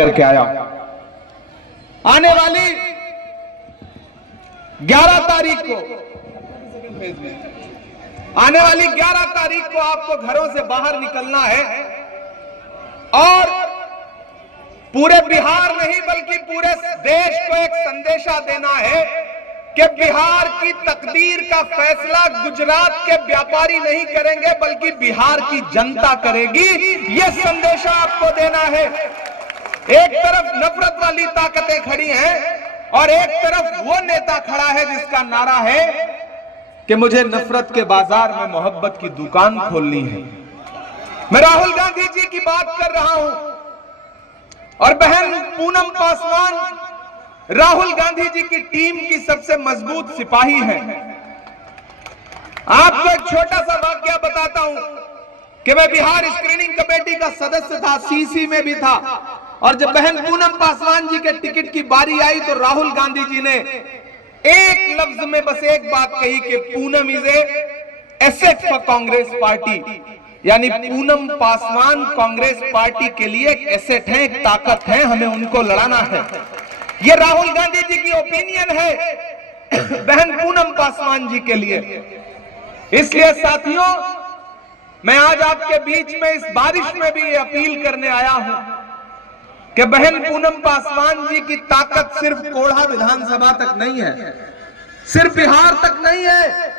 करके आया। आने वाली 11 तारीख को आपको घरों से बाहर निकलना है और पूरे बिहार नहीं बल्कि पूरे देश को एक संदेशा देना है कि बिहार की तकदीर का फैसला गुजरात के व्यापारी नहीं करेंगे बल्कि बिहार की जनता करेगी। यह संदेशा आपको देना है। एक तरफ नफरत वाली ताकतें खड़ी हैं और एक तरफ वो नेता खड़ा है जिसका नारा है कि मुझे नफरत के बाजार में मोहब्बत की दुकान खोलनी है। मैं राहुल गांधी जी की बात कर रहा हूं और बहन पूनम पासवान राहुल गांधी जी की टीम की सबसे मजबूत सिपाही है। आपको एक छोटा सा वाकया बताता हूं कि मैं बिहार स्क्रीनिंग कमेटी का सदस्य था, सीसी में भी था, और जब बहन पूनम पासवान जी के टिकट की बारी आई तो राहुल गांधी जी ने एक लफ्ज में बस एक बात कही कि Poonam is asset for Congress party, यानी पूनम पासवान कांग्रेस पार्टी के लिए एक एसेट है, एक ताकत है, हमें उनको लड़ाना है। ये राहुल गांधी जी की ओपिनियन है बहन पूनम पासवान जी के लिए। इसलिए साथियों, मैं आज आपके बीच में इस बारिश में भी ये अपील करने आया हूं कि बहन पूनम पासवान जी की ताकत सिर्फ कोढ़ा विधानसभा तक नहीं है, सिर्फ बिहार तक नहीं है।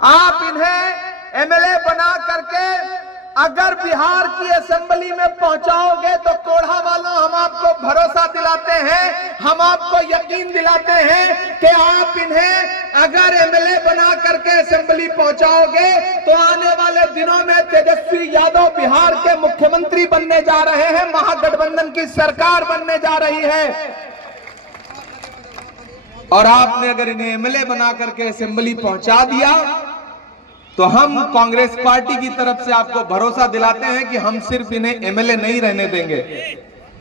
आप इन्हें एमएलए बना करके अगर बिहार की असेंबली में पहुंचाओगे तो कोढ़ा वालों, हम आपको भरोसा दिलाते हैं, हम आपको यकीन दिलाते हैं कि आप इन्हें अगर एमएलए बना करके असेंबली पहुंचाओगे तो आने वाले दिनों में तेजस्वी यादव बिहार के मुख्यमंत्री बनने जा रहे हैं, महागठबंधन की सरकार बनने जा रही है। और आपने अगर इन्हें एमएलए बना करके असेंबली पहुंचा दिया तो हम कांग्रेस पार्टी की तरफ से आपको भरोसा दिलाते हैं कि हम सिर्फ इन्हें एमएलए नहीं रहने देंगे,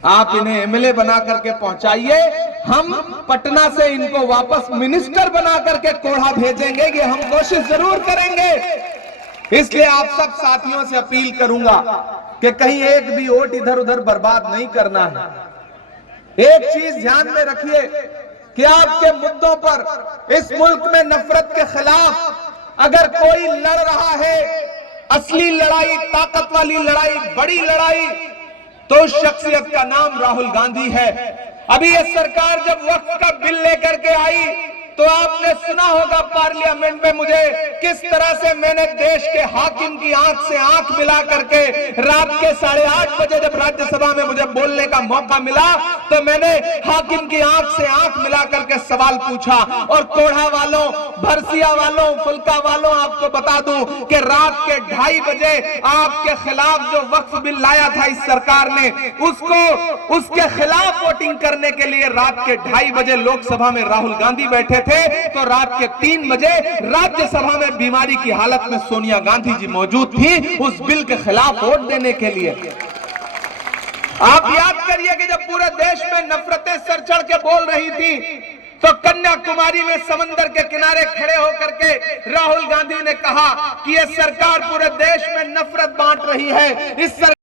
आप इन्हें एमएलए बना करके पहुंचाइए, हम पटना से इनको वापस मिनिस्टर बना करके कोढ़ा भेजेंगे, ये हम कोशिश जरूर करेंगे। इसलिए आप सब साथियों से अपील करूंगा कि कहीं एक भी वोट इधर उधर बर्बाद नहीं करना है। एक चीज ध्यान में रखिए कि आपके मुद्दों पर इस मुल्क में नफरत के खिलाफ अगर कोई लड़ रहा है, असली लड़ाई, ताकत वाली लड़ाई, बड़ी लड़ाई, तो उस शख्सियत का नाम राहुल गांधी है। अभी ये सरकार जब वक्त का बिल लेकर के आई तो आपने सुना होगा पार्लियामेंट में मुझे किस तरह से मैंने देश के हाकिम की आंख से आंख मिला करके रात के 8:30 बजे जब राज्यसभा में मुझे बोलने का मौका मिला तो मैंने हाकिम की आंख से आंख मिला करके सवाल पूछा। और कोढ़ा वालों, भरसिया वालों, फुल्का वालों, आपको बता दूं कि रात के 2:30 बजे आपके खिलाफ जो वक्फ बिल लाया था इस सरकार ने, उसके खिलाफ वोटिंग करने के लिए रात के 2:30 बजे लोकसभा में राहुल गांधी बैठे थे, तो रात के 3 बजे राज्यसभा में बीमारी की हालत में सोनिया गांधी जी मौजूद थी उस बिल के खिलाफ वोट देने के लिए। आप याद करिए कि जब पूरे देश में नफरतें सर चढ़ के बोल रही थी तो कन्याकुमारी में समंदर के किनारे खड़े होकर के राहुल गांधी ने कहा कि यह सरकार पूरे देश में नफरत बांट रही है, इस